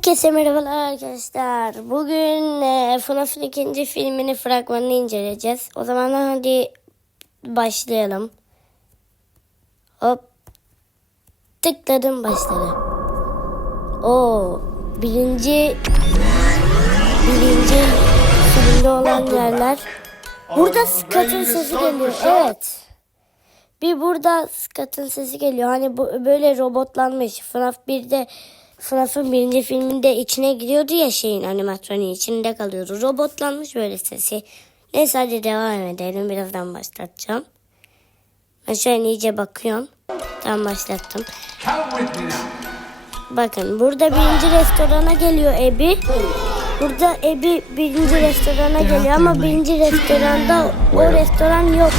Herkese merhabalar arkadaşlar. Bugün e, FNAF'ın ikinci filmini fragmanını inceleyeceğiz. O zaman hadi başlayalım. Hop. Tıkladım başladı. O birinci birinci filmde olan yerler. Burada Scott'ın sesi geliyor. Evet. Bir burada Scott'ın sesi geliyor. Hani bu, böyle robotlanmış. FNAF 1'de FNAF'ın birinci filminde içine giriyordu ya şeyin animatroniği içinde kalıyordu. Robotlanmış böyle sesi. Neyse hadi devam edelim. Birazdan başlatacağım. Ben şöyle iyice bakıyorum. Tam başlattım. Bakın burada birinci restorana geliyor Ebi. Burada Ebi birinci restorana geliyor ama birinci restoranda o restoran yok.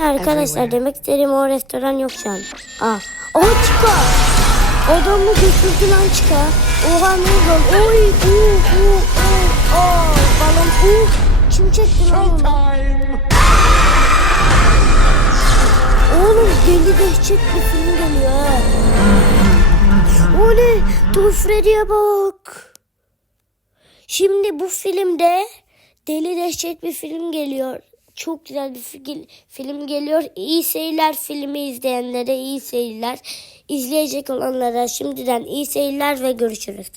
Arkadaşlar demek istediğim o restoran yok şu an. Aa, o çıka. Adamı götürdü lan çıka. Oha ne oldu? Oy, uu, uu, uu, aa, balon, uu. Kim çekti lan onu? Oğlum deli dehşet bir film geliyor ha. O ne? Toy Freddy'ye bak. Şimdi bu filmde deli dehşet bir film geliyor. Çok güzel bir fi- film geliyor. İyi seyirler filmi izleyenlere iyi seyirler. İzleyecek olanlara şimdiden iyi seyirler ve görüşürüz.